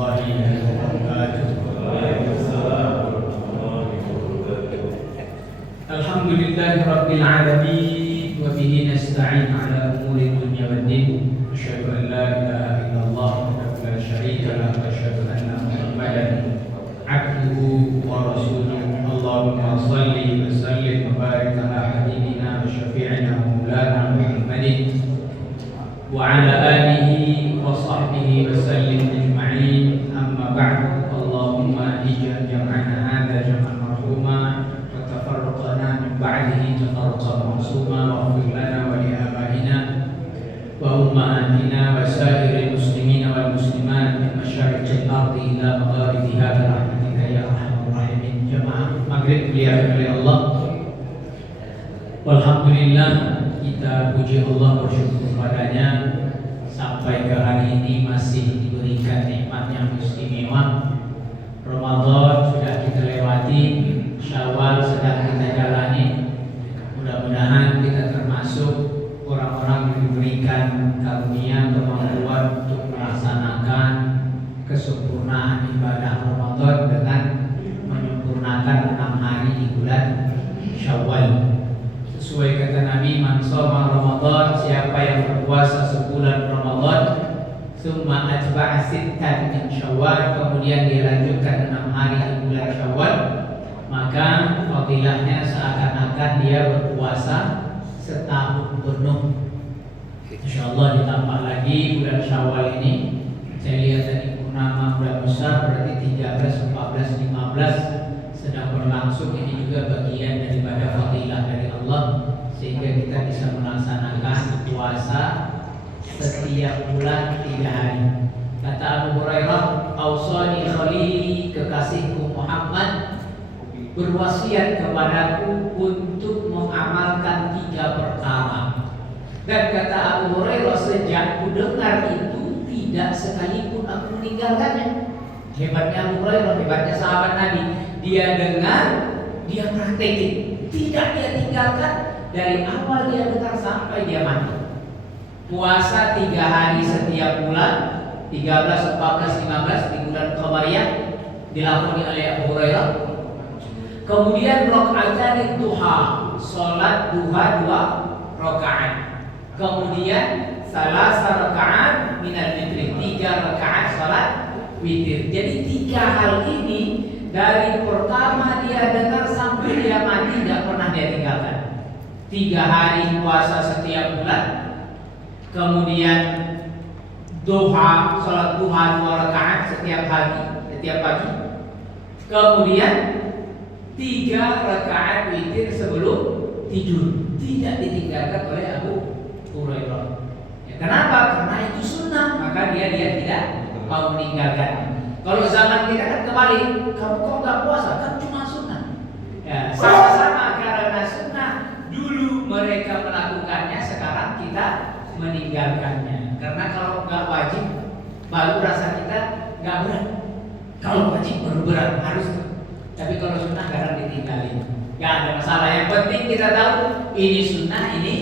warahmatullahi wabarakatuh. Alhamdulillahi rabbil alamin wa bihi nasta'in ala umuri dunya waddin. Asyhadu an la ilaha illallah wahdahu la syarika lahu wa asyhadu anna Muhammadan abduhu wa rasuluhu. Allahumma shalli wa sallim wa barik ala habibina wa syafi'ina maulana Muhammadin wa ala alihi wa sahbihi wa sallim ajma'in. Amma ba'du. Allahumma ij'al jam'ana hadha jam'an marhuma wa tafarraqana min ba'dihi tafarraqan ma'suma wa ighfir lana wa li abaina wa ummahatina wa sa'iril muslimina wal muslimat min masyariqil ardi ila magharibiha bi rahmatika ya arhamar rahimin. Jamaah maghrib mulia oleh Allah. Walhamdulillah, kita puji Allah, bersyukur padanya sampai ke hari ini masih diberikan nikmat yang istimewa. Ramadan sudah kita lewati, Syawal sedang kita jalani. Mudah-mudahan kita termasuk orang-orang yang diberikan karunia kemampuan untuk melaksanakan kesempurnaan ibadah Ramadan dengan menyempurnakan 6 hari di bulan Syawal. Sesuai kata Nabi, man shoma Ramadan, siapa yang berpuasa sebulan Ramadan, summa atba'a sittan min Syawal, kemudian dia lanjutkan 6 hari di bulan Syawal, maka fadilahnya seakan-akan dia berpuasa setahun penuh. Insyaallah ditambah lagi bulan Syawal ini, saya lihat tadi purnama bulan besar, berarti 13, 14, 15 sedang berlangsung. Ini juga bagian daripada fadilah dari Allah, sehingga kita bisa melaksanakan puasa setiap bulan 3 hari. Kata Abu Hurairah, "Ausani khalili, kekasihku Muhammad berwasiat kepadaku untuk mengamalkan 3 perkara." Dan kata Abu Hurairah, sejak ku dengar itu tidak sekalipun aku meninggalkannya. Hebatnya Abu Hurairah, hebatnya sahabat Nabi. Dia dengar, dia praktekin, tidak dia tinggalkan. Dari awal dia dengar sampai dia mati. Puasa 3 hari setiap bulan, 13, 14, 15 di bulan Qamariyah dilakoni oleh Abu Hurairah. Kemudian rakaat duha, salat duha 2 rakaat. Kemudian salasa rakaat minal witri, 3 rakaat salat witir. Jadi 3 hal ini dari pertama dia dengar sampai dia mati tidak pernah dia tinggalkan. 3 hari puasa setiap bulan, kemudian duha, salat duha 2 rakaat setiap hari, setiap pagi, kemudian 3 rakaat witir sebelum tidur, tidak ditinggalkan oleh Abu Hurairah. Ya, kenapa? Karena itu sunnah, maka dia tidak mau meninggalkan. Kalau zaman kita kan kembali, kamu kok nggak puasa? Kan cuma sunnah. Ya, sama-sama karena sunnah. Dulu mereka melakukannya, sekarang kita meninggalkannya. Karena kalau nggak wajib, baru rasa kita nggak berat. Kalau wajib baru berat, harus. Tapi kalau sunnah kadang ditinggalin, nggak ada masalah. Yang penting kita tahu ini sunnah, ini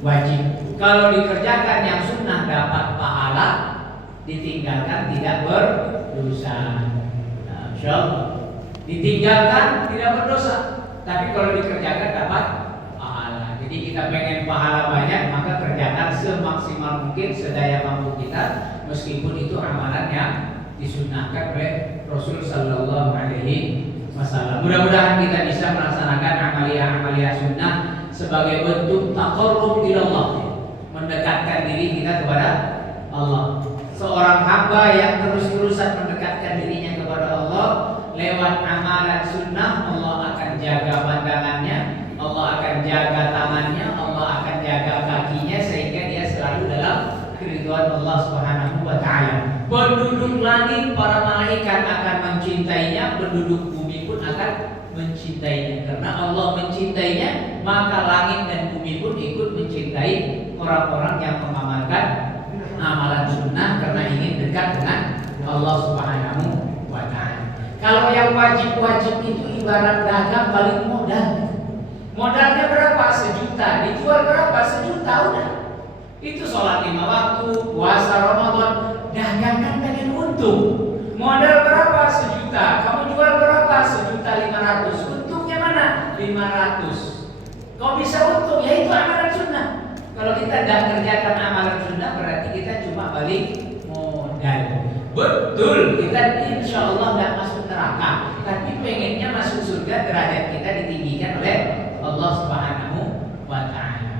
wajib. Kalau dikerjakan yang sunnah dapat pahala, ditinggalkan tidak berdosa. Nah, insyaallah ditinggalkan tidak berdosa, tapi kalau dikerjakan dapat pahala. Jadi kita pengen pahala banyak, maka kerjakan semaksimal mungkin sedaya mampu kita, meskipun itu amalan yang disunnahkan oleh Rasul Sallallahu Alaihi Wasallam. Mudah-mudahan kita bisa melaksanakan amalia-amalia sunnah sebagai bentuk taqarrub ila Allah, mendekatkan diri kita kepada Allah. Seorang hamba yang terus-terusan mendekatkan dirinya kepada Allah lewat amalan sunnah, Allah akan jaga pandangannya, Allah akan jaga tangannya, Allah akan jaga kakinya, sehingga dia selalu dalam keridhaan Allah Subhanahu wa taala. Penduduk langit, para malaikat akan mencintainya, penduduk bumi pun akan mencintainya. Karena Allah mencintainya, maka langit dan bumi pun ikut mencintai orang-orang yang mengamalkan amalan sunnah karena ingin dekat dengan Allah Subhanahu wa taala. Kalau yang wajib-wajib itu ibarat dagang balik modal. Modalnya berapa? 1 juta, dijual berapa? 1 juta udah. Itu sholat 5 waktu, puasa Ramadan, dagang kan pengen untung. Modal berapa? 1 juta. Kamu jual berapa? 1.500.000. Untungnya mana? 500. Kau bisa untung, ya itu amalan sunnah. Kalau kita tidak kerjakan amalan sunnah berarti kita cuma balik modal. Betul, kita insya Allah tidak masuk neraka, tapi pengennya masuk surga, derajat kita ditinggikan oleh Allah Subhanahu wa Ta'ala.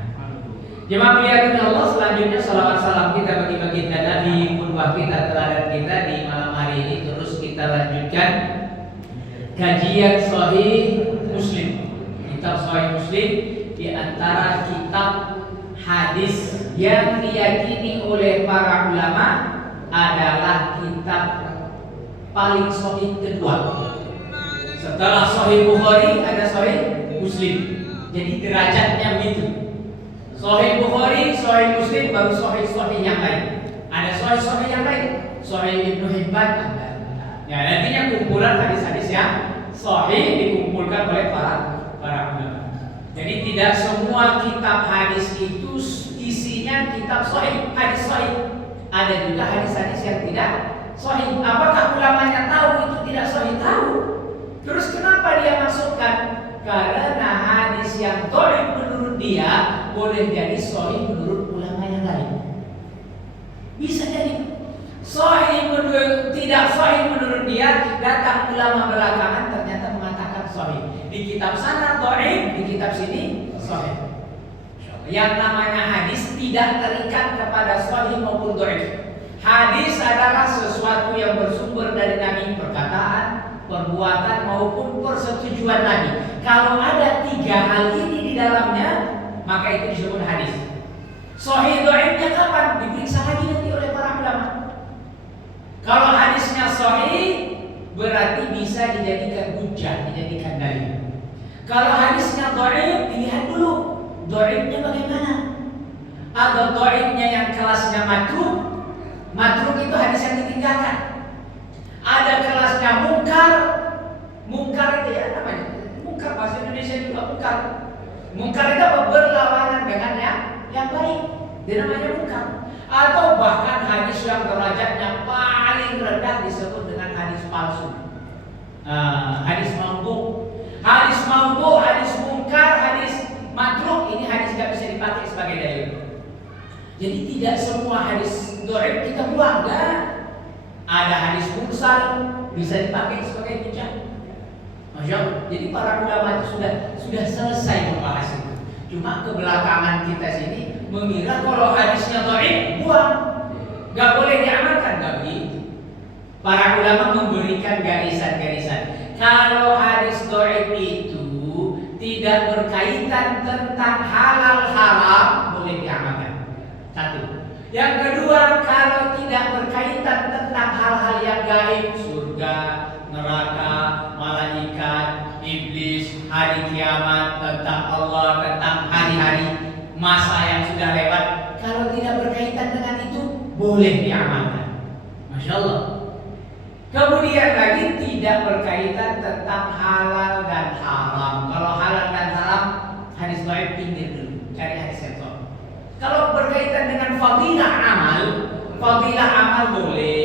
Jemaah muliakan Allah, selanjutnya salawat salam kita bagi baginda Nabi, qudwah kita, teladan kita di malam hari ini. Terus kita lanjutkan kajian Sahih Muslim. Kitab Sahih Muslim di antara kitab hadis yang diyakini oleh para ulama adalah kitab paling sahih kedua. Setelah Sahih Bukhari ada Sahih Muslim. Jadi derajatnya begitu. Sahih Bukhari, Sahih Muslim, baru Sahih yang lain. Ada Sahih yang lain. Sahih Ibnu Hibban ada. Ya, nantinya kumpulan hadis-hadis yang sahih dikumpulkan oleh para ulama. Jadi tidak semua kitab hadis itu isinya kitab sahih, hadis sahih. Ada juga hadis-hadis yang tidak sahih. Apakah ulamanya tahu itu tidak sahih? Tahu. Terus kenapa dia masukkan? Karena hadis yang dhaif menurut dia boleh jadi sahih menurut ulama yang lain. Bisa jadi sahih menurut, tidak sahih menurut dia, datang ulama belakangan ternyata mengatakan sahih. Di kitab sana dhaif, di kitab sini sahih. Yang namanya hadis tidak terikat kepada sahih maupun dhaif. Hadis adalah sesuatu yang bersumber dari Nabi, perkataan, perbuatan maupun persetujuan Nabi. Kalau ada 3 hal ini di dalamnya, maka itu disebut hadis. Sahih dhaifnya kapan? Diperiksa lagi nanti oleh para ulama. Kalau hadisnya sahih, berarti bisa dijadikan hujjah, dijadikan dalil. Kalau hadisnya dhaif, dilihat dulu dhaifnya bagaimana. Ada dhaifnya yang kelasnya matruk. Matruk itu hadis yang ditinggalkan. Ada kelasnya mungkar. Mungkar itu ya namanya. Mungkar bahasa Indonesia juga mungkar. Mungkar itu berlawanan dengan yang baik. Dia namanya mungkar. Atau bahkan hadis yang derajatnya paling rendah disebut dengan hadis palsu. Hadis maudhu. Hadis maudhu, hadis mungkar, hadis matruk, ini hadis tidak bisa dipakai sebagai dalil. Jadi tidak semua hadis dhaif kita buang. Ada hadis mursal bisa dipakai sebagai hujjah. Masya Allah. Jadi para ulama itu sudah selesai membahas itu. Cuma kebelakangan kita sini mengira kalau hadisnya dhaif buang, nggak boleh diamalkan, nggak begitu. Para ulama memberikan garisan-garisan. Kalau hadis dhaif itu tidak berkaitan tentang halal haram, boleh diamalkan. 1. Yang kedua, kalau tidak berkaitan tentang hal-hal yang gaib, surga, neraka, malaikat, iblis, hari kiamat, tentang Allah, tentang hari-hari masa yang sudah lewat, kalau tidak berkaitan dengan itu, boleh diamalkan. Masya Allah. Kemudian lagi tidak berkaitan tentang halal dan haram. Kalau halal dan haram, hadis dhaif pinggir dulu, cari hadis yang sahih. Kalau berkaitan dengan fadilah amal boleh.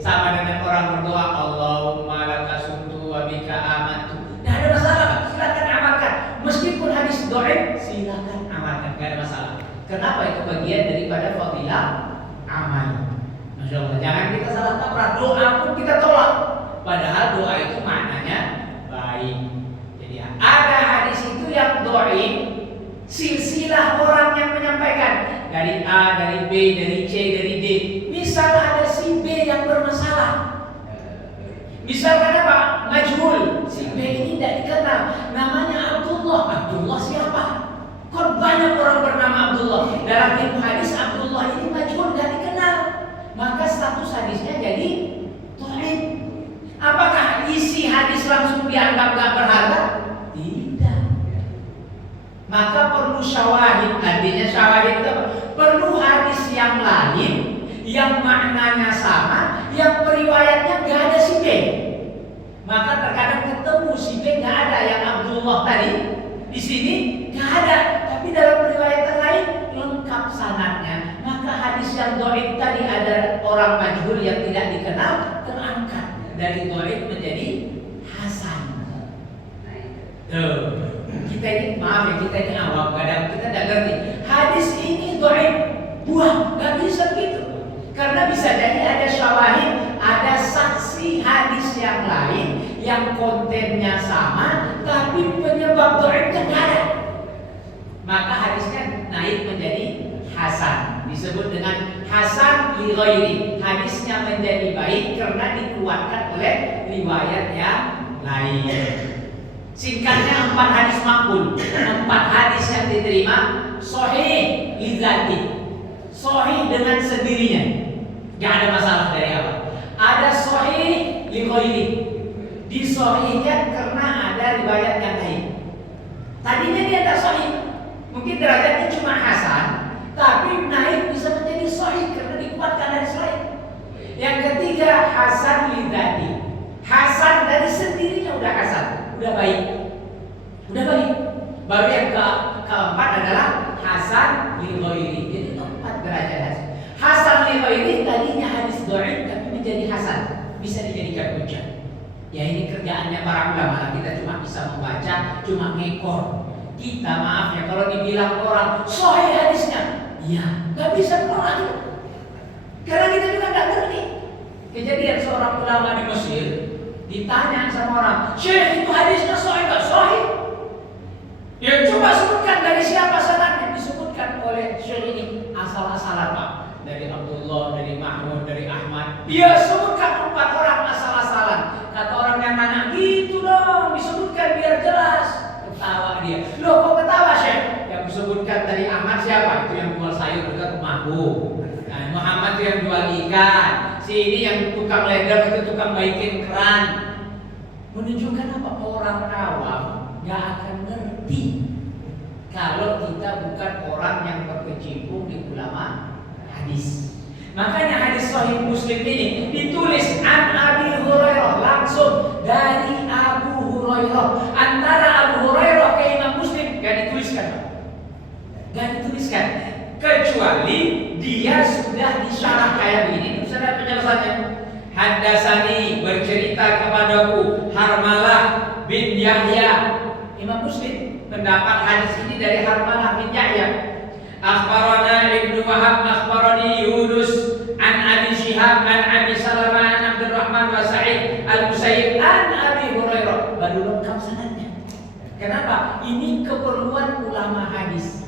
Sama dengan orang berdoa, Allahumma laka sumtu wa bika amantu. Tidak ada masalah, silakan amalkan. Meskipun hadis dhaif, silakan amalkan, tidak ada masalah. Kenapa? Itu bagian daripada fadilah amal. Masya Allah, jangan kita salah kaprah. Doa pun kita tolak, padahal doa itu maknanya baik. Jadi ada hadis itu yang dhaif, silsilah orang yang menyampaikan dari A, dari B, dari C, dari D. Misal ada si B yang bermasalah. Misalkan apa? Majhul. Si B ini tidak dikenal. Namanya Abdullah. Abdullah siapa? Kok banyak orang bernama Abdullah. Dalam ilmu hadis Abdullah ini majhul, tidak dikenal. Maka status hadisnya jadi dhaif. Apakah isi hadis langsung dianggap tidak berharga? Tidak. Maka perlu syawahid. Artinya syawahid itu perlu hadis yang lain yang maknanya sama, yang periwayatnya nggak ada si B. Maka terkadang ketemu si B nggak ada, yang Abdullah tadi di sini nggak ada, tapi dalam periwayatan lain lengkap sanadnya. Maka hadis yang dhaif tadi ada orang majhul yang tidak dikenal terangkat. dari dhaif menjadi hasan. Kita ini maaf ya, kita ini awam, kadang kita tidak ngerti. Hadis ini dhaif, buang, nggak bisa gitu. Karena bisa jadi ada syawahid, ada saksi hadis yang lain yang kontennya sama, tapi penyebab dhaifnya nggak ada. Maka hadisnya naik menjadi hasan, disebut dengan hasan li ghairi. Hadisnya menjadi baik karena dikuatkan oleh riwayat yang lain. Singkatnya 4 hadis makbul, 4 hadis yang diterima sahih li dzati. Sahih dengan sendirinya, nggak ada masalah dari apa. Ada sahih li ghairi, disahihkan karena ada riwayat yang lain. Tadinya dia tak sahih, mungkin derajatnya cuma hasan, tapi naik bisa menjadi sahih karena dikuatkan dari sahih. Yang ketiga hasan li dzati, hasan dari sendirinya udah hasan, udah baik, udah baik. Baru yang keempat adalah hasan li ghairi. Jadi 4 derajat hasan. Hasan li ghairi tadinya hadis dhaif tapi menjadi hasan, bisa dijadikan hujjah. Ya ini kerjaannya para ulama, kita cuma bisa membaca, cuma ngekor. Kita maaf ya kalau dibilang orang sahih hadisnya, ya nggak bisa orang. Karena kita juga nggak ngerti. Kejadian seorang ulama di Mesir ditanya sama orang, Syekh itu hadisnya sahih nggak sahih? Ya coba sebutkan dari siapa sanadnya. Disebutkan oleh Syekh ini asal-asalan Pak, dari Abdullah, dari Mahmud, dari Ahmad. Dia sebutkan 4 orang asal-asalan. Kata orang yang nanya, gitu dong, disebutkan biar jelas. Ketawa dia. Loh kok ketawa Syekh? Yang disebutkan dari Ahmad siapa? Itu yang jual sayur dekat rumahku. Nah, Muhammad itu yang jual ikan. Si ini yang tukang ledeng, itu tukang baikin keran. Menunjukkan apa? Orang awam gak akan ngerti kalau kita bukan orang yang berkecimpung di ulama hadis. Makanya hadis Sahih Muslim ini ditulis an Abi Hurairah, langsung dari Abu Hurairah. Antara Abu Hurairah ke Imam Muslim gak dituliskan, gak dituliskan, kecuali dia sudah disyarah kayak begini. Sudah penjelasannya. Haddasani, bercerita kepadaku Harmalah bin Yahya. Imam Muslim mendapat hadis ini dari Harmalah bin Yahya. Akhbarana Ibnu Wahab akhbarani Yunus an Abi Syihab an Abi Salamah an Abdurrahman wa Sa'id al-Musayyib an Abi Hurairah. Baru lengkap sanadnya. Kenapa? Ini keperluan ulama hadis.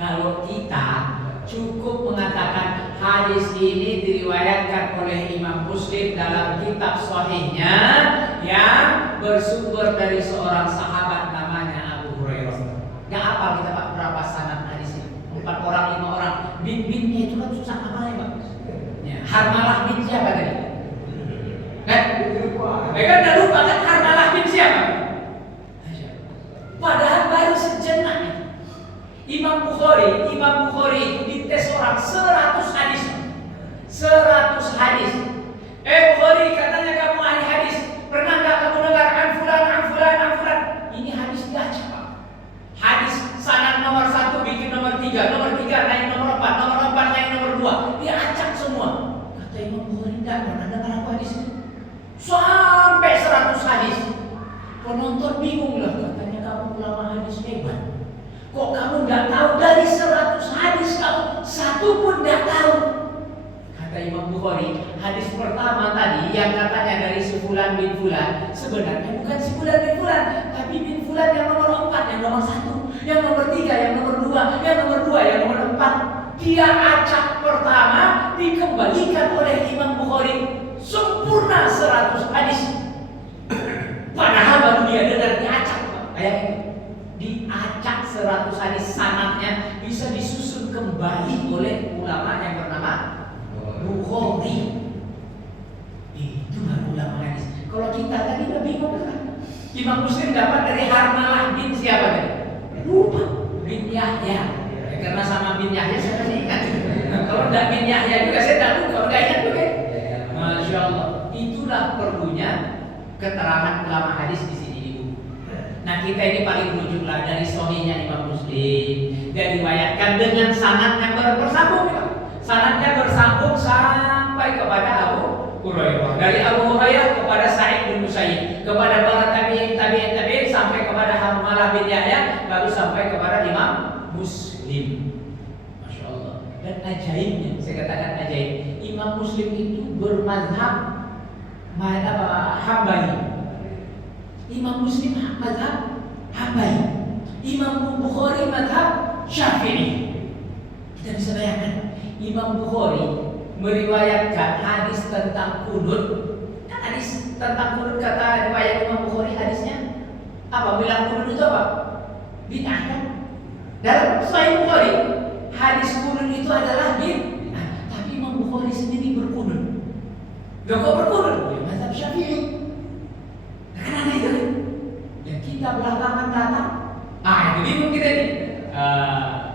Kalau kita cukup mengatakan hadis ini diriwayatkan oleh Imam Muslim dalam kitab sahihnya yang bersumber dari seorang sahabat namanya Abu Hurairah. Gak apa kita Pak berapa sanad hadis ini? 4 orang, 5 orang. Bin-binnya itu kan susah namanya Pak. Ya, Harmalah bin siapa tadi? Mereka udah lupa kan Harmalah bin siapa? Padahal baru sejenak. Imam Bukhari itu dites orang 100 hadis. 100 hadis. Bukhari katanya kamu ahli hadis. Pernah nggak kamu dengar an fulan? Ini hadis diacak Pak. Hadis sanad nomor 1 bikin nomor 3 naik nomor 4, nomor 4 naik nomor 2. Dia acak semua. Kata Imam Bukhari enggak pernah dengar aku hadis itu. Sampai 100 hadis. Penonton bingung lah, katanya kamu ulama hadis hebat. Kok kamu nggak tahu dari 100 hadis kamu satu pun nggak tahu? Kata Imam Bukhari, hadis pertama tadi yang katanya dari si Fulan bin Fulan, sebenarnya bukan si Fulan bin Fulan, tapi bin Fulan yang nomor 4, yang nomor 1, yang nomor 3, yang nomor 2, yang nomor 2, yang nomor 4. Dia acak pertama dikembalikan oleh Imam Bukhari sempurna 100 hadis. Padahal baru dia dengar diacak, kayak itu. Diacak 100 hadis sanadnya bisa disusun kembali oleh ulama yang bernama Bukhari. Itulah ulama hadis. Kalau kita tadi udah bingung kan? Imam Muslim dapat dari Harmalah bin siapa tadi? Lupa. Bin Yahya. Ya, karena sama bin Yahya saya masih ingat. Kalau tidak bin Yahya juga saya tak lupa. Kalau tidak ingat juga. Masya Allah. Itulah perlunya keterangan ulama hadis di sini. Nah kita ini paling rujuklah dari sahihnya Imam Muslim, dan diriwayatkan dengan sanad yang bersambung. Sanadnya bersambung sampai kepada Abu Hurairah, dari Abu Hurairah kepada Sa'id bin Musayyib, kepada para tabi'in sampai kepada Harmalah bin Yahya, baru sampai kepada Imam Muslim. Masya Allah. Dan ajaibnya, saya katakan ajaib, Imam Muslim itu bermazhab Hambali. Imam Muslim mazhab Hambali. Imam Bukhari mazhab Syafi'i. Kita bisa bayangkan, Imam Bukhari meriwayatkan hadis tentang kunut. Kan hadis tentang kunut kata riwayat Imam Bukhari, hadisnya apa? Bilang kunut itu apa? Bid'ah kan? Dalam Sahih Bukhari hadis kunut itu adalah bid'ah. Tapi Imam Bukhari sendiri berkunut. Loh kok berkunut? Ya mazhab Syafi'i. Kan aneh itu. Dan kita belakangan datang, itu bingung kita nih.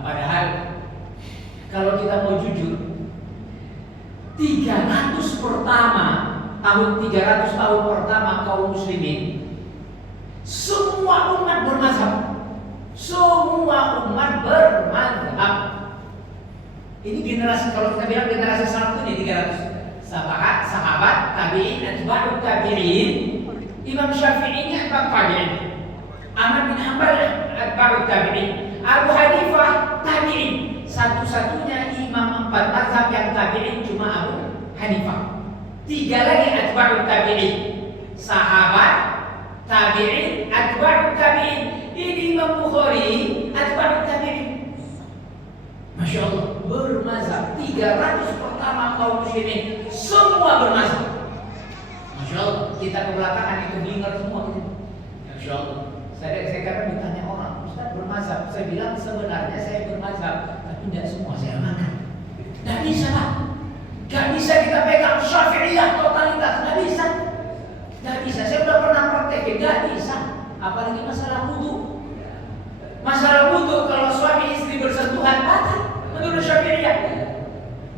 Padahal kalau kita mau jujur, 300 tahun pertama kaum muslimin, semua umat bermazhab. Semua umat bermazhab. Ini generasi, kalau kita bilang generasi satu nih, 300 sahabat, tabi'in, atba'ut tabi'in. Imam Syafi'i ini atba'ut tabi'in. Ahmad bin Hanbal atba'ut tabi'in. Abu Hanifah tabi'in. Satu-satunya imam 4 mazhab yang tabi'in cuma Abu Hanifah. 3 lagi atba'ut tabi'in. Sahabat, tabi'in, atba'ut tabi'in. Ini Imam Bukhari atba'ut tabi'in. Masya Allah, bermazhab. 300 pertama kaum muslimin semua bermazhab. Masya Allah, kita kebelakangan itu bingung semua gitu. Masya Allah. Saya kadang ditanya orang, Ustaz bermazhab. Saya bilang sebenarnya saya bermazhab, tapi tidak semua saya amalkan. Tidak bisa Pak. Tidak bisa kita pegang Syafi'iyah totalitas. Tidak bisa. Tidak bisa. Saya sudah pernah praktekin. Tidak bisa. Apalagi masalah wudu. Masalah wudu kalau suami istri bersentuhan batal menurut Syafi'iyah.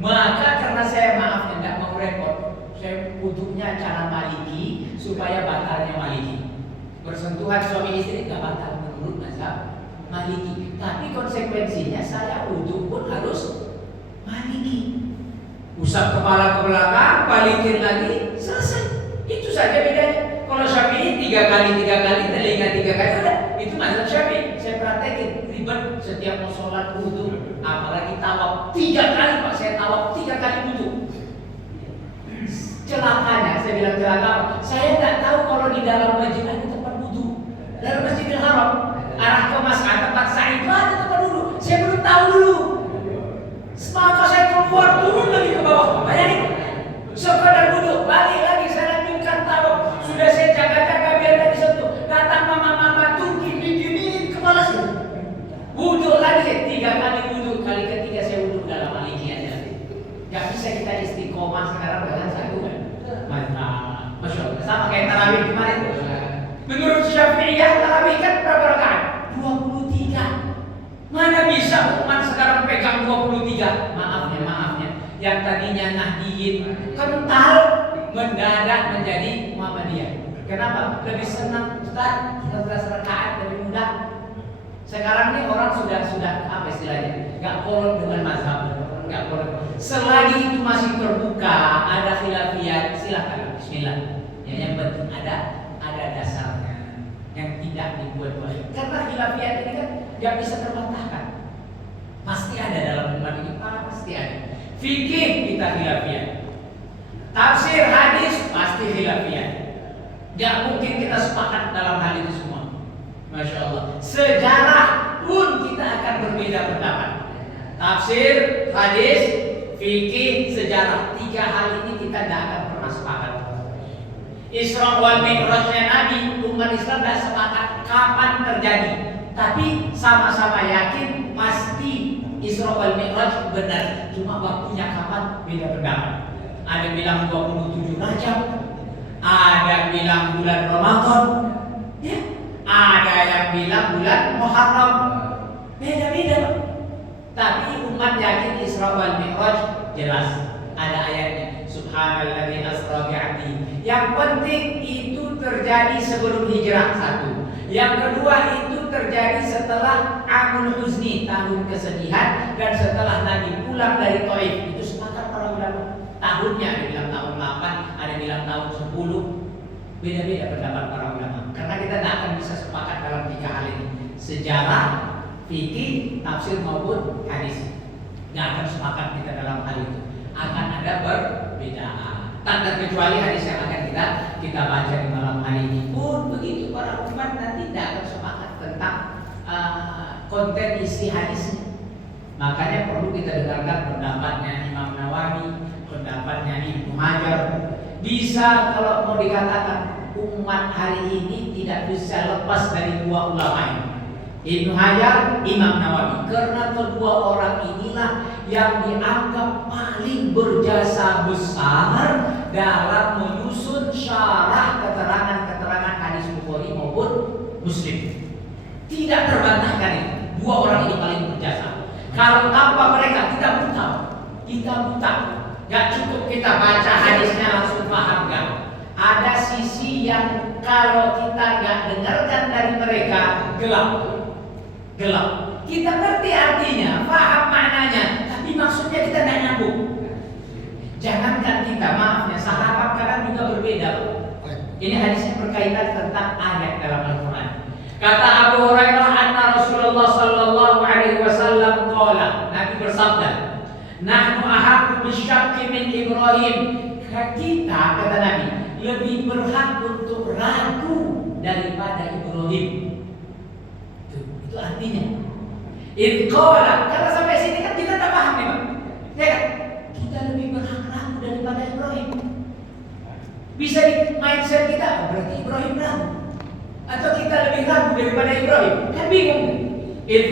Maka karena saya maaf tidak mau repot, saya wudunya cara Maliki supaya batalnya Maliki. Bersentuhan suami istri tidak batal menurut mazhab Maliki. Tapi konsekuensinya saya wudu pun harus Maliki. Usap kepala ke belakang, balikin lagi, selesai. Itu saja bedanya. Kalau Syafi'i 3 kali, telinga 3 kali, udah. Itu mazhab Syafi'i. Saya praktekin, ribet setiap mau sholat wudu, apalagi tawaf 3 kali Pak. Saya tawaf 3 kali wudu. Celakanya, saya bilang celaka apa? Saya nggak tahu kalau di dalam masjid ada tempat wudu. Dalam Masjidil Haram, arah ke Mas'ad, tempat sa'i itu ada tempat wudu. Saya belum tahu dulu. Maka saya keluar, turun lagi ke bawah. Bayangin, sekadar wudu, balik lagi saya lanjutkan tawaf. Sudah saya jaga-jaga biar tidak disentuh. Datang mama-mama tungki diginiin kepala saya. Wudu lagi 3 kali wudu. Kali ketiga saya wudu dalam Maliki aja. Gak bisa kita istiqomah sekarang dengan satu kan. Masya Allah. Sama kayak tarawih kemarin. Menurut Syafi'iyah tarawih kan berapa rakaat? 23. Mana bisa umat sekarang pegang 23? Maafnya. Yang tadinya Nahdiyin kental mendadak menjadi Muhammadiyah. Kenapa? Lebih senang Ustaz, 11 rakaat lebih mudah. Sekarang ini orang sudah apa istilahnya? Gak kolot dengan mazhab, gak kolot. Selagi itu masih terbuka, ada khilafiyat, silakan bismillah. Ya, yang penting ada dasarnya yang tidak dibuat-buat. Karena khilafiyat ini kan gak bisa terbantahkan. Pasti ada dalam umat ini, pasti ada. Fikih kita khilafiyat. Tafsir hadis pasti khilafiyat. Gak mungkin kita sepakat dalam hal itu semua. Masya Allah. Sejarah pun kita akan berbeda pendapat. Tafsir, hadis, fikih, sejarah, 3 hal ini kita tidak akan pernah sepakat. Isra wal Mi'rajnya Nabi, umat Islam tidak sepakat kapan terjadi. Tapi sama-sama yakin pasti Isra wal Mi'raj benar. Cuma waktunya kapan beda pendapat. Ada yang bilang 27 Rajab, ada yang bilang bulan Ramadan, ya. Ada yang bilang bulan Muharram. Beda-beda. Tapi umat yakin Isra wal Mi'raj jelas. Ada ayatnya. Subhanalladzi asra bi'abdi. Yang penting itu terjadi sebelum hijrah, 1. Yang kedua itu terjadi setelah Amul Huzni, tahun kesedihan, dan setelah Nabi pulang dari Taif. Itu sepakat para ulama. Tahunnya ada yang bilang tahun 8, ada bilang tahun 10. Beda-beda pendapat para ulama. Karena kita tidak akan bisa sepakat dalam 3 hal ini. Sejarah, fikih, tafsir maupun hadis. Nggak akan sepakat kita dalam hal itu. Akan ada perbedaan. Tak terkecuali hadis yang akan kita baca di malam hari ini pun begitu, para ulama nanti tidak akan sepakat tentang konten isi hadisnya. Makanya perlu kita dengarkan pendapatnya Imam Nawawi, pendapatnya Ibnu Hajar. Bisa kalau mau dikatakan umat hari ini tidak bisa lepas dari 2 ulama ini, Ibnu Hajar, Imam Nawawi. Karena kedua orang inilah yang dianggap paling berjasa besar dalam menyusun syarah keterangan-keterangan hadis Bukhari maupun Muslim. Tidak terbantahkan ini. 2 orang ini paling berjasa. Kalau tanpa mereka kita buta. Gak cukup kita baca hadisnya langsung paham, gak. Ada sisi yang kalau kita gak dengarkan dari mereka gelap. Kita ngerti artinya, paham maknanya, tapi maksudnya kita gak nyambung. Jangankan kita, maafnya sahabat kadang juga berbeda. Ini hadisnya berkaitan tentang ayat dalam Al-Quran. Kata Abu Hurairah, anna Rasulullah sallallahu alaihi wasallam qala, Nabi bersabda, nahnu ahaqqu bisyakki min Ibrahim. Kita, kata Nabi, lebih berhak untuk ragu daripada Ibrahim. Itu artinya. Qala, karena sampai sini kan kita tak paham nih, Pak. Ya kan? Kita lebih berhak ragu daripada Ibrahim. Bisa di mindset kita, berarti Ibrahim ragu. Atau kita lebih ragu daripada Ibrahim. Kan bingung.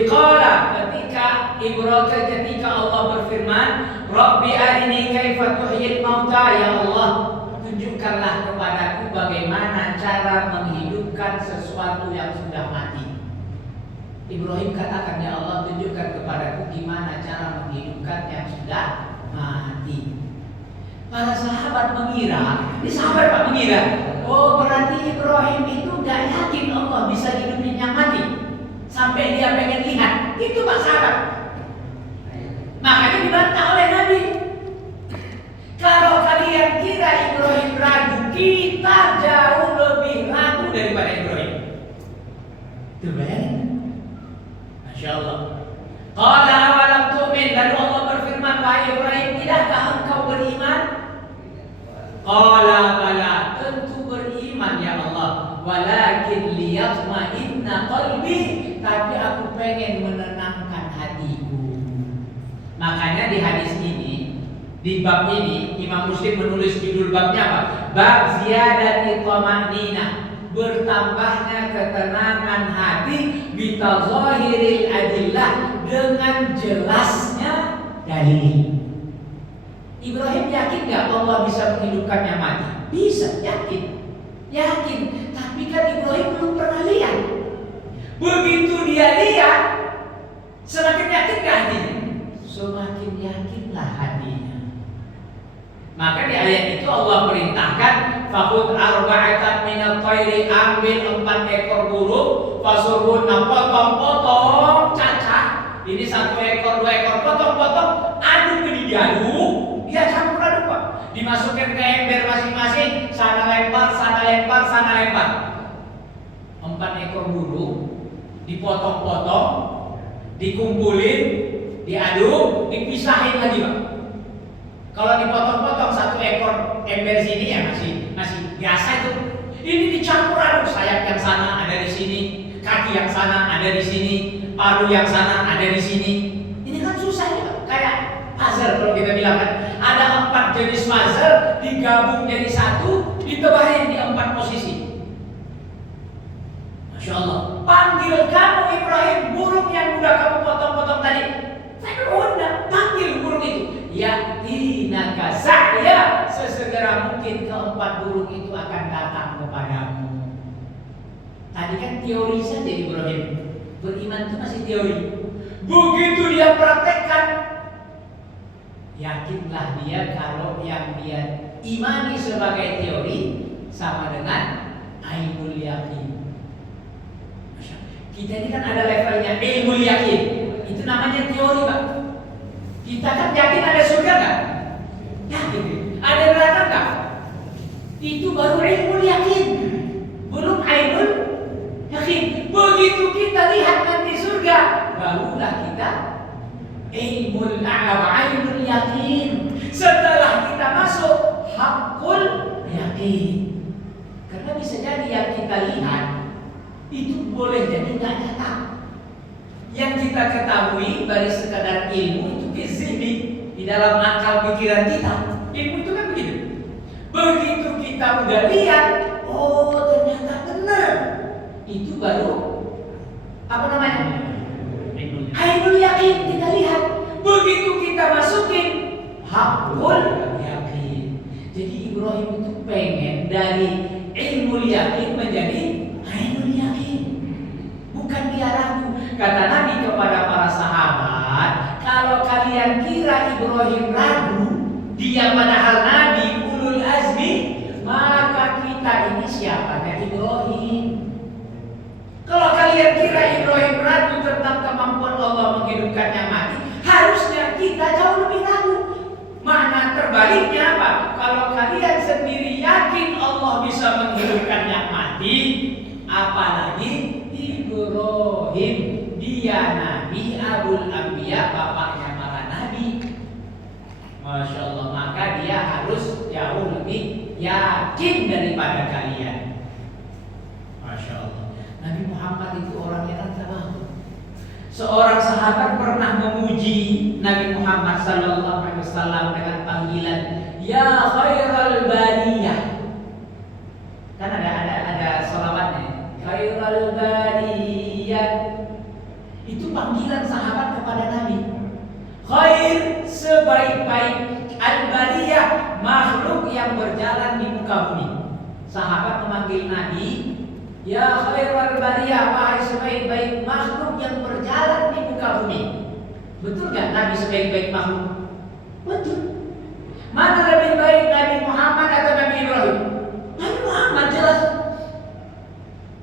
Qala, ketika Allah berfirman, Rabbi arini kaifa tuhyil mauta, ya Allah, tunjukkanlah kepadaku bagaimana cara menghidupkan sesuatu yang sudah mati. Ibrahim katakan, ya Allah, tunjukkan kepadaku gimana cara menghidupkan yang sudah mati. Para sahabat mengira, ini sahabat Pak mengira, oh berarti Ibrahim itu gak yakin Allah bisa hidupin yang mati sampai dia pengen lihat. Itu Pak sahabat. Makanya dibantah oleh Nabi. Kalau kalian kira Ibrahim ragu, kita jauh lebih ragu daripada Ibrahim. Itu bayangin. Masya Allah. Qala awalam tu'min, lalu Allah berfirman, wahai Ibrahim, tidakkah engkau beriman? Qala bala, tentu beriman ya Allah. Walakin liyatma'inna qalbi, tapi aku pengen menenangkan hatiku. Makanya di hadis ini, di bab ini, Imam Muslim menulis judul babnya apa? Bab ziyadati thama'ninah, bertambahnya ketenangan hati bitazahiril adillah, dengan jelasnya dalil. Ibrahim yakin gak Allah bisa menghidupkannya mati? Bisa, yakin. Tapi kan Ibrahim belum pernah lihat. Begitu dia lihat, semakin yakin gak hatinya? Semakin yakinlah hatinya. Maka di ayat itu Allah perintahkan, fakut arba'atan minat tayri, ambil 4 ekor burung, fasurhunna, potong-potong, cacah. Ini 1 ekor, 2 ekor, potong-potong, aduk diaduk, dia campur-aduk Pak. Dimasukkan ke ember masing-masing, sana lempar, sana lempar, sana lempar. 4 ekor burung dipotong-potong, dikumpulin, diaduk, dipisahin lagi Pak. Kalau dipotong-potong 1 ekor ember sini ya masih biasa itu. Ini dicampur aduk, sayap yang sana ada di sini, kaki yang sana ada di sini, paruh yang sana ada di sini. Ini kan susah ya Pak. Kayak puzzle kalau kita bilang kan. Ada 4 jenis puzzle digabung jadi 1, ditebarin di 4 posisi. Masya Allah. Panggil kamu Ibrahim, burung yang udah kamu potong-potong tadi. Saya udah panggil burung itu. Ya tinaka saya, sesegera mungkin ke-4 burung itu akan datang kepadamu. Tadi kan teori saja Ibrahim. Beriman itu masih teori. Begitu dia praktekkan, yakinlah dia kalau yang dia imani sebagai teori sama dengan ainul yakin. Kita ini kan ada levelnya ilmu yakin. Itu namanya teori Pak. Kita kan yakin ada surga kan? Yakin. Ada neraka kan? Itu baru ilmu yakin, belum ainul yakin. Begitu kita lihat nanti surga, barulah kita ilmu ainul yakin. Setelah kita masuk hakul yakin. Karena bisa jadi yang kita lihat itu boleh jadi nggak nyata. Yang kita ketahui dari sekadar ilmu itu kezihni di dalam akal pikiran kita. Ilmu itu kan begitu. Begitu kita udah lihat, oh ternyata benar. Itu baru apa namanya? Ainul yakin. Kita lihat. Begitu kita masukin hakul yakin. Jadi Ibrahim itu pengen dari ilmu yakin menjadi ainul yakin. Bukan dia ragu. Kata Nabi kepada para sahabat, kalau kalian kira Ibrahim ragu, dia padahal Nabi ulul azmi, maka kita ini siapanya Ibrahim. Kalau kalian kira Ibrahim ragu tentang kemampuan Allah menghidupkan yang mati, harusnya kita jauh lebih ragu. Makna terbaliknya apa? Kalau kalian sendiri yakin Allah bisa menghidupkan yang mati, apalagi Ibrahim, dia Nabi Abul Anbiya, bapaknya para Nabi. Masya Allah, maka dia harus jauh lebih yakin daripada kalian. Masya Allah. Nabi Muhammad itu orang yang tahu. Seorang sahabat pernah memuji Nabi Muhammad sallallahu alaihi wasallam dengan panggilan ya khairal bariyah. Kan ada shalawatnya. Khairal bariyah. Itu panggilan sahabat kepada Nabi. Khair sebaik-baik al-bariyah, makhluk yang berjalan di muka bumi. Sahabat memanggil Nabi, ya khairal bariyah, wahai sebaik-baik makhluk yang berjalan di muka bumi. Betul gak Nabi sebaik-baik makhluk? Betul. Mana lebih baik Nabi Muhammad atau Nabi Ibrahim? Nabi Muhammad jelas.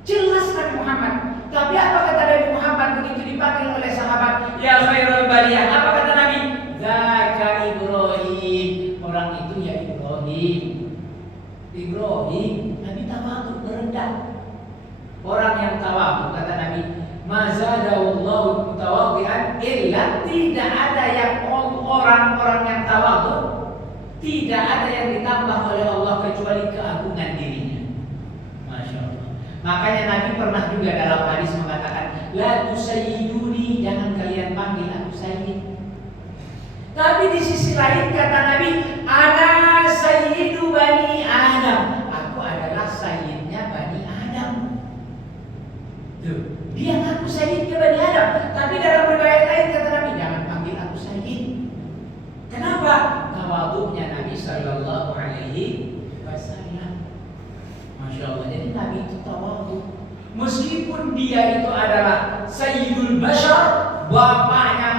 Jelas Nabi Muhammad. Tapi apa kata Nabi Muhammad begitu dipanggil oleh sahabat? Ya khairal bariyah. Apa kata Nabi? Zaka Ibrahim. Orang itu ya Ibrahim. Ibrahim. Nabi tawadhu, berendah. Orang yang tawadhu, kata Nabi, mazadallahu tawadhian illa, tidak ada yang orang-orang yang tawadhu, tidak ada yang ditambah oleh Allah kecuali keagungan dirinya. Masya Allah. Makanya Nabi pernah juga dalam hadis mengatakan, la tusayyiduni, jangan kalian panggil aku sayyid. Tapi di sisi lain kata Nabi, ana sayyidu bani Adam, aku adalah sayyidnya bani Adam. Tuh, dia ngaku sayyidnya bani Adam. Tapi dalam riwayat lain kata Nabi, jangan panggil aku sayyid. Kenapa? Tawadhu'nya Nabi sallallahu alaihi wasallam. Masya Allah. Jadi Nabi itu tawadhu. Meskipun dia itu adalah sayyidul bashar, bapaknya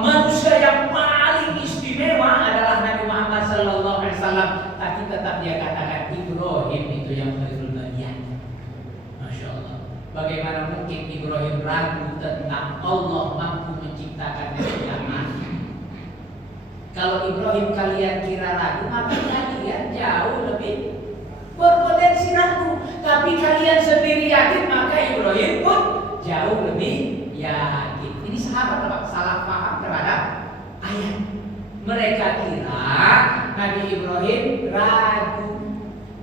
manusia yang paling istimewa adalah Nabi Muhammad sallallahu alaihi wasallam, tapi tetap dia katakan Ibrahim itu yang khairul bariyah. Masya Allah. Bagaimana mungkin Ibrahim ragu tentang Allah mampu menciptakan yang mati? Kalau Ibrahim kalian kira ragu, maka kalian jauh lebih berpotensi ragu. Tapi kalian sendiri yakin, maka Ibrahim pun jauh lebih yakin. Ini sahabat apa? Salah paham terhadap ayat. Mereka kira Nabi Ibrahim ragu.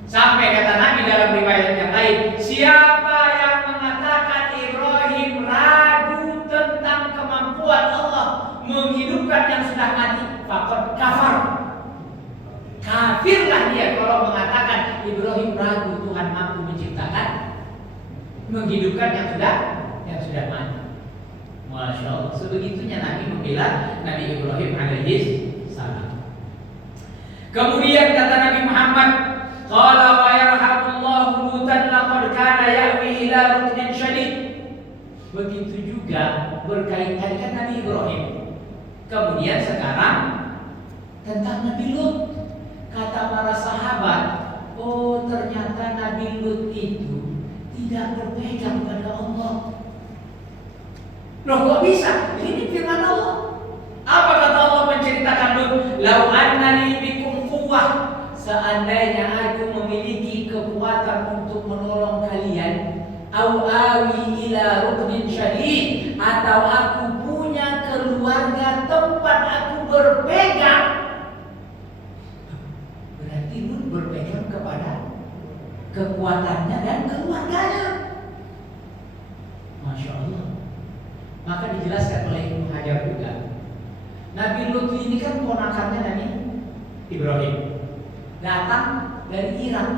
Sampai kata Nabi dalam riwayat yang lain, siapa yang mengatakan Ibrahim ragu tentang kemampuan Allah menghidupkan yang sudah mati, faqad kafar. Kafirlah dia kalau mengatakan Ibrahim ragu Tuhan mampu menciptakan, menghidupkan yang sudah mati. Masya Allah. Sebegitunya Nabi membela Nabi Ibrahim alaihi salam. Kemudian kata Nabi Muhammad, qala wa yarhamullahu Lutan laqad kana ya'wi ila ruknin syadid. Begitu juga berkaitan dengan Nabi Ibrahim. Kemudian sekarang tentang Nabi Lut. Kata para sahabat, oh ternyata Nabi Lut itu tidak berpegang pada Allah. Loh kok bisa? Ini firman Allah. Apa kata Allah menceritakan Lut? Lau annani bikum quwwah, seandainya aku memiliki kekuatan untuk menolong kalian, au awi ila ruknin syadid, atau aku punya keluarga tempat aku berpegang. Berarti Lut berpegang kepada kekuatannya dan keluarganya. Masya Allah. Maka dijelaskan oleh Ibnu Hajar juga, Nabi Lut ini kan ponakannya Nabi Ibrahim, datang dari Irak.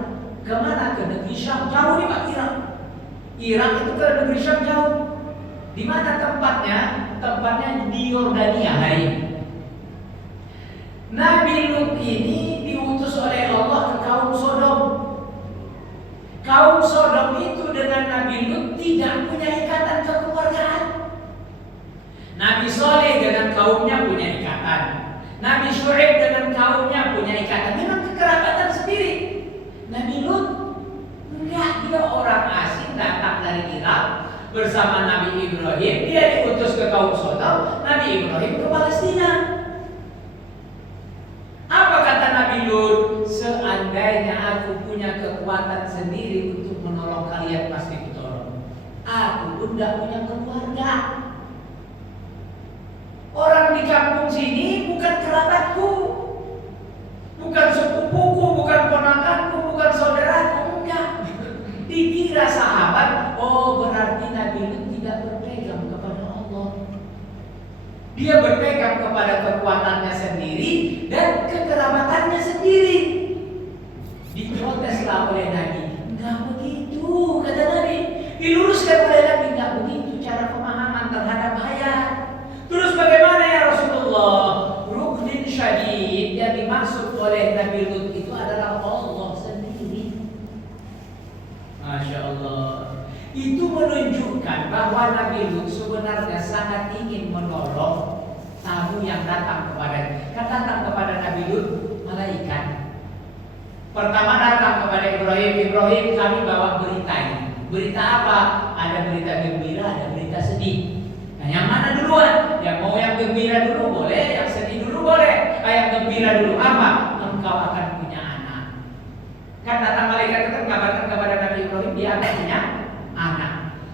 Kemana? Ke negeri Syam. Jauh nih Pak, Irak. Irak itu ke negeri Syam jauh. Di mana tempatnya? Tempatnya di Yordania hari ini. Nabi Lut ini diutus oleh Allah ke kaum Sodom. Kaum Sodom itu dengan Nabi Lut tidak punya ikatan kekeluargaan. Nabi Soleh dengan kaumnya punya ikatan. Nabi Syuaib dengan kaumnya punya ikatan. Memang kekerabatan sendiri. Nabi Lut enggak, dia orang asing datang dari Irak bersama Nabi Ibrahim. Dia diutus ke kaum Sodom, Nabi Ibrahim ke Palestina. Apa kata Nabi Lut? Seandainya aku punya kekuatan sendiri untuk menolong kalian, pasti kutolong. Aku pun tidak punya keluarga. Orang di kampung sini bukan kerabatku, bukan sepupuku, bukan ponakanku, bukan saudaraku, enggak. Dikira sahabat. Oh, berarti Nabi Lut tidak berpegang kepada Allah. Dia berpegang kepada kekuatannya sendiri dan kekerabatannya sendiri. Diproteslah oleh Nabi. Enggak begitu, kata Nabi. Diluruskan oleh Nabi, enggak begitu cara pemahaman terhadap ayat. Terus bagaimana ya Rasulullah? Ruknin syadid yang dimaksud oleh Nabi Lut itu adalah Allah sendiri. Masya Allah. Itu menunjukkan bahwa Nabi Lut sebenarnya sangat ingin menolong tamu yang datang kepadanya. Kan datang kepada Nabi Lut malaikat. Pertama datang kepada Ibrahim. Ibrahim, kami bawa berita ini. Berita apa? Ada berita gembira, ada berita sedih. Nah, yang mana duluan? Yang mau yang gembira dulu boleh, yang sedih dulu boleh. Yang gembira dulu apa? Engkau akan punya anak. Kan datang malaikat itu mengabarkan kepada Nabi Ibrahim dia akan punya anak.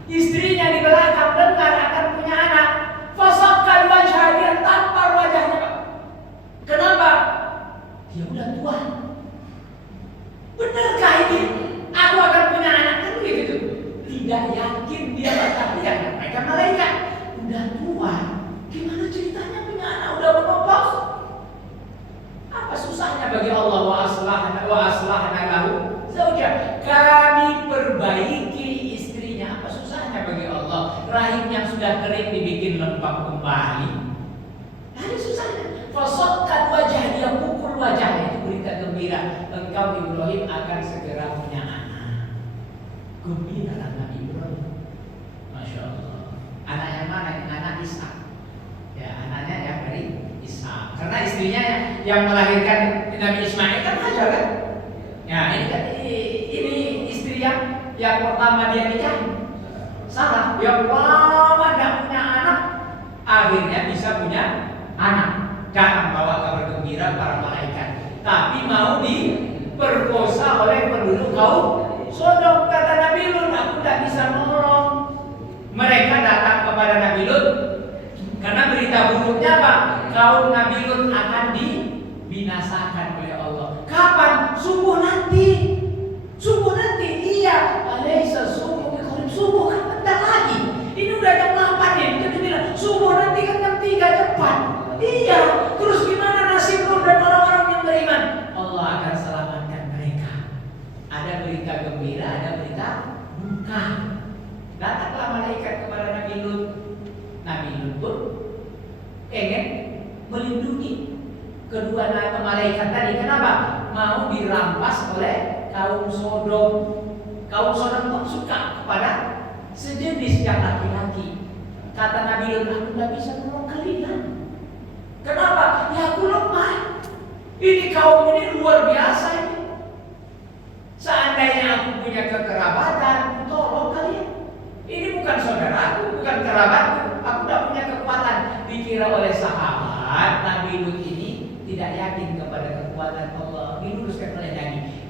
Istrinya di belakang dengar akan punya anak. Fasakkan wajah, dia tampar wajahnya. Kenapa? Dia udah tua. Benarkah ini? Aku akan punya anak kan begitu. Tidak yakin dia, tapi ya mereka malaikat. Udah tua, gimana ceritanya punya anak udah menopang? Apa susahnya bagi Allah? Wa aslahna lahu zauja. Kami perbaiki istrinya. Apa susahnya bagi Allah? Rahim yang sudah kering dibikin lembab kembali. Ada susahnya. Fasakkan wajah, dia pukul wajahnya. Itu berita gembira. Engkau Ibrahim akan segera punya anak. Gembira Nabi Ibrahim. Masya Allah. Anak yang mana? Anak Ishak. Ya, anaknya yang dari Ishak. Karena istrinya yang melahirkan Nabi Ismail kan Hajar kan? Ya, ini kan ini istri yang pertama dia nikahi. Sarah yang lama tidak punya anak, akhirnya bisa punya anak. Kan membawa kabar gembira para malaikat. Tapi mau diperkosa oleh penduduk kaum Sodom. Kata Nabi Lut, aku tidak bisa menolong. Mereka datang kepada Nabi Lut karena berita buruknya apa? Kaum Nabi Lut akan dibinasakan oleh Allah. Kapan? Subuh nanti. Subuh nanti. Iya. Alaysa subuh biqarib. Subuh kan bentar lagi. Ini udah jam 8 ya. Kita bilang subuh nanti kan jam 3 cepat. Iya. Terus gimana nasib Lut dan orang-orang yang beriman? Allah akan selamatkan mereka. Ada berita gembira, ada berita duka. Datanglah malaikat kepada Nabi Lut. Nabi Lut pun ingin melindungi kedua malaikat tadi. Kenapa? Mau dirampas oleh kaum Sodom. Kaum Sodom pun suka kepada sejenis yang laki-laki. Kata Nabi Lut, aku tidak bisa menolong kalian. Kenapa? Ya aku lemah. Ini kaum ini luar biasa ini. Seandainya aku punya kekerabatan, tolong kalian. Ini bukan saudaraku, bukan kerabatku. Aku tidak punya kekuatan. Dikira oleh sahabat Nabi Lut ini tidak yakin kepada kekuatan Allah. Diluruskan oleh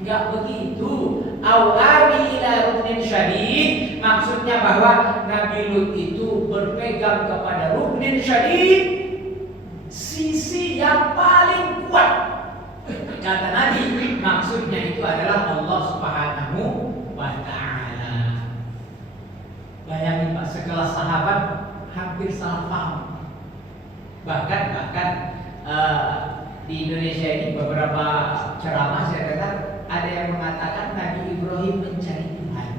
Enggak begitu. Awawi ila ruknin syadid, maksudnya bahwa Nabi Lut itu berpegang kepada ruknin syadid, sisi yang paling kuat. Kata Nabi, maksudnya itu adalah Allah Subhanahu wa ta'ala. Bayangin Pak, sekelas sahabat hampir salah paham. Bahkan di Indonesia ini beberapa ceramah saya dengar ada yang mengatakan Nabi Ibrahim mencari Tuhan.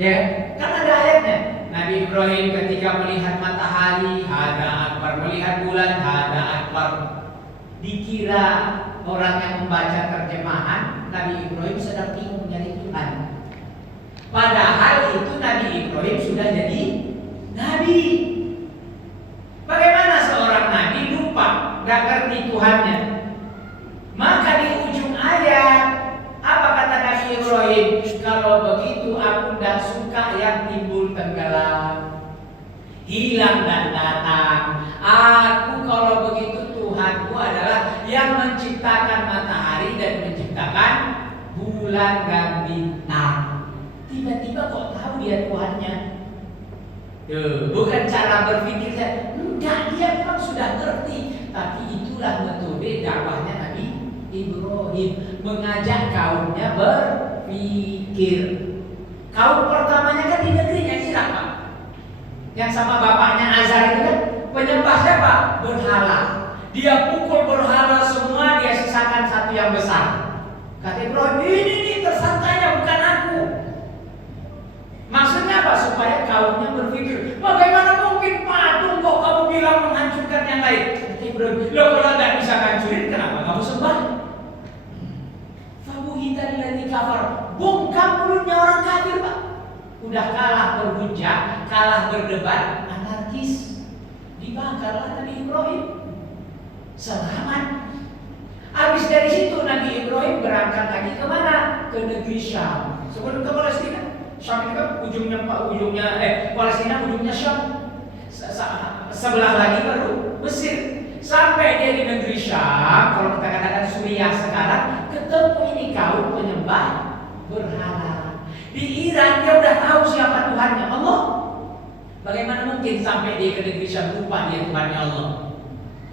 Ya, kan ada ayatnya. Nabi Ibrahim ketika melihat matahari, hada akbar, melihat bulan, hada akbar. Dikira orang yang membaca terjemahan Nabi Ibrahim sedang bingung mencari Tuhan. Padahal itu Nabi Ibrahim sudah jadi Nabi. Bagaimana seorang Nabi lupa, gak ngerti Tuhannya? Maka di ujung ayat apa kata Nabi Ibrahim? Kalau begitu aku tidak suka yang timbul tenggelam, hilang dan datang. Aku kalau begitu Tuhanku adalah yang menciptakan matahari dan menciptakan bulan dan bintang. Tiba-tiba kok tahu dia Tuhannya? Bukan cara berpikir saya. Enggak, dia memang sudah ngerti. Tapi itulah metode dakwahnya Nabi Ibrahim, mengajak kaumnya berpikir. Kaum pertamanya kan di negerinya Irak, Pak. Yang sama bapaknya Azar itu kan penyembah siapa? Berhala. Dia pukul berhala semua, dia sisakan satu yang besar. Kata Ibrahim, ini tersangkanya bukan aku. Maksudnya apa? Supaya kaumnya berpikir, bagaimana mungkin patung kok kamu bilang menghancurkan yang lain? Kata Ibrahim, loh kalau tidak bisa hancurin, kenapa kamu sembah? Fabuhita lilladzi kafar, bongkar mulutnya orang kafir, Pak. Udah kalah berhujah, kalah berdebat, anarkis. Dibakarlah Nabi Ibrahim. Selamat. Habis dari situ Nabi Ibrahim berangkat lagi kemana? Ke negeri Syam. Sebelum ke Palestina. Syam itu kan Palestina ujungnya Syam. Sebelah lagi baru Mesir. Sampai dia di negeri Syam, kalau kita katakan Suriah sekarang, ketemu ini kaum penyembah berhala. Di Iran dia udah tahu siapa Tuhannya, Allah. Bagaimana mungkin sampai dia ke negeri Syam lupa dia Tuhannya Allah?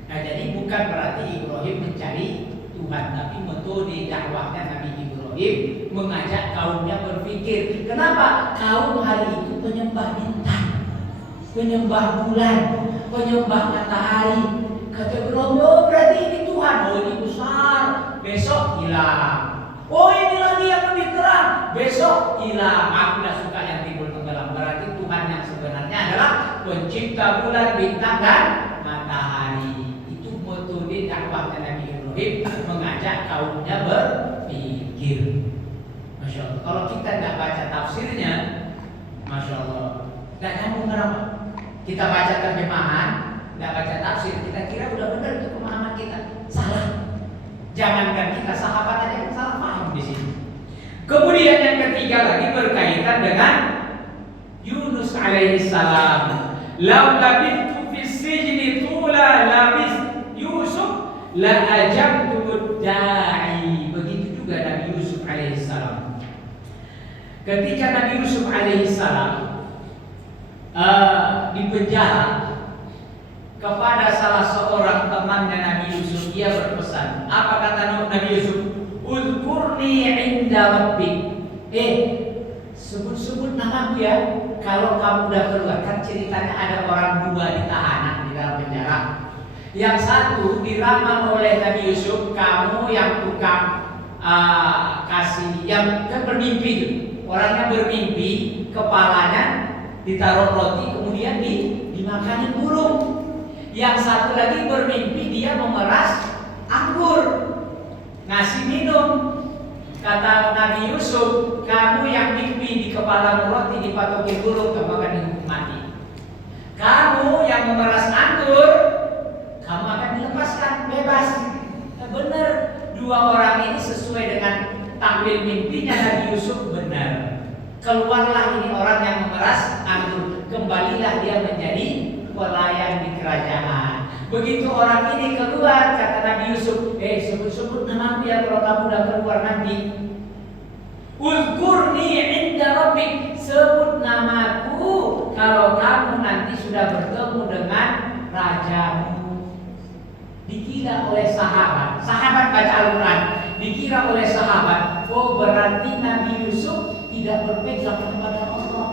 Nah, jadi bukan berarti Ibrahim mencari Tuhan, tapi metode dakwahnya Nabi Ibrahim mengajak kaumnya berpikir. Kenapa? Kaum hari itu penyembah bintang, penyembah bulan, penyembah matahari. Kata Ibrahim, oh berarti ini Tuhan. Oh ini besar, besok hilang. Oh ini lagi yang lebih terang, besok hilang. Aku tidak suka yang timbul tenggelam. Berarti Tuhan yang sebenarnya adalah pencipta bulan, bintang dan matahari. Itu metode dakwahnya Nabi Ibrahim, mengajak kaumnya berpikir. Masya Allah. Kalau kita tidak baca tafsirnya, Masya Allah, tidak nyambung kenapa? Kita baca terjemahan, tidak baca tafsir, kita kira udah benar itu pemahaman kita. Salah. Jangankan kita, sahabat aja yang salah paham di sini. Kemudian yang ketiga lagi berkaitan dengan Yunus alaihissalam. Lau labithtu fis sijni tula labis Yusuf la ajabtu da'i. Begitu juga Nabi Yusuf alaihissalam. Ketika Nabi Yusuf alaihissalam di penjara, kepada salah seorang temannya Nabi Yusuf, ia berpesan. Apa kata Nabi Yusuf? Uzkurni inda rabbik. Sebut-sebut namaku ya. Kalau kamu udah keluar, kan ceritanya ada orang dua ditahanan di dalam penjara. Yang satu diramal oleh Nabi Yusuf, kamu yang tukang kasih, yang kan bermimpi itu. Orangnya bermimpi, kepalanya ditaruh roti, kemudian dimakanin burung. Yang satu lagi bermimpi dia memeras anggur, ngasih minum. Kata Nabi Yusuf, kamu yang mimpi di kepala roti dipatokin burung, kamu akan dihukum mati. Kamu yang memeras anggur, kamu akan dilepaskan bebas. Benar, dua orang ini sesuai dengan takwil mimpinya Nabi Yusuf benar. Keluarlah ini orang yang memeras anggur, kembalilah dia menjadi pelayan di kerajaan. Begitu orang ini keluar, kata Nabi Yusuf, sebut-sebut namaku ya kalau kamu udah keluar nanti. Uzkurni inda rabbik, sebut namaku kalau kamu nanti sudah bertemu dengan rajamu. Dikira oleh sahabat baca Al-Quran, dikira oleh sahabat, oh berarti Nabi Yusuf tidak berpegang kepada Allah,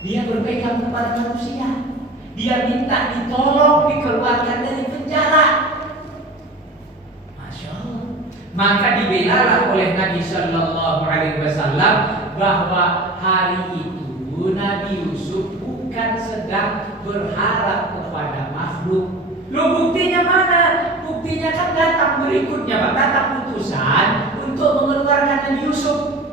dia berpegang kepada manusia. Dia minta ditolong, dikeluarkan dari penjara. Masya Allah. Maka dibelalah oleh Nabi Sallallahu Alaihi Wasallam bahwa hari itu Nabi Yusuf bukan sedang berharap kepada makhluk. Loh, buktinya mana? Buktinya kan datang berikutnya, Pak. Datang putusan untuk mengeluarkan Nabi Yusuf.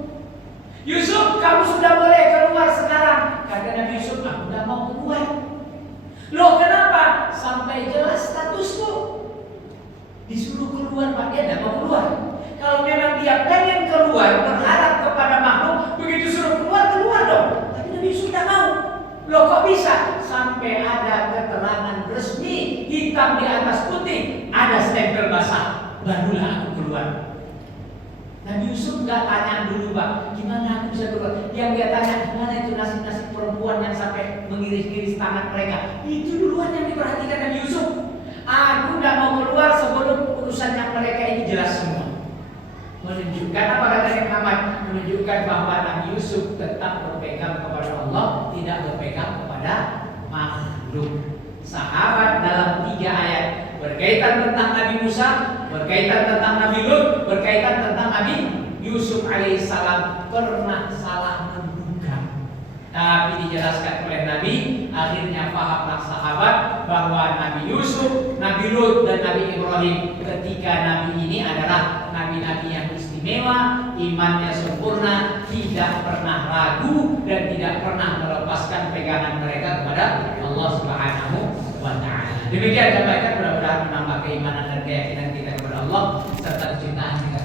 Yusuf, kamu sudah boleh keluar sekarang. Kata Nabi Yusuf, aku tidak mau keluar. Loh, kenapa? Sampai jelas statusmu. Disuruh keluar, Pak, dia tidak mau keluar. Kalau memang dia pengen keluar, berharap kepada makhluk, begitu suruh keluar, keluar dong. Tapi Nabi Yusuf tidak mau. Loh, kok bisa? Sampai ada keterangan resmi, hitam di atas putih, ada stempel basah, barulah aku keluar. Nabi Yusuf nggak tanya dulu, Pak, gimana aku bisa keluar? Yang dia tanya, gimana itu nasib-nasib perempuan yang sampai mengiris-iris tangan mereka? Itu duluan yang diperhatikan Nabi Yusuf. Aku nggak mau keluar sebelum urusannya mereka ini jelas semua. Menunjukkan apa kata Muhammad? Menunjukkan bahwa Nabi Yusuf tetap berpegang kepada Allah, tidak berpegang kepada makhluk. Sahabat dalam 3 ayat berkaitan tentang Nabi Musa, berkaitan tentang Nabi Lut, berkaitan tentang Nabi Yusuf alaihissalam pernah salah menduga. Tapi dijelaskan oleh Nabi, akhirnya pahamlah sahabat bahwa Nabi Yusuf, Nabi Lut dan Nabi Ibrahim ketika Nabi ini adalah nabi-nabi yang istimewa, imannya sempurna, tidak pernah ragu dan tidak pernah melepaskan pegangan mereka kepada Allah Subhanahu wa Ta'ala. Demikian sampaikan, mudah-mudahan menambah keimanan dan keyakinan kita kepada Allah serta kecintaan kita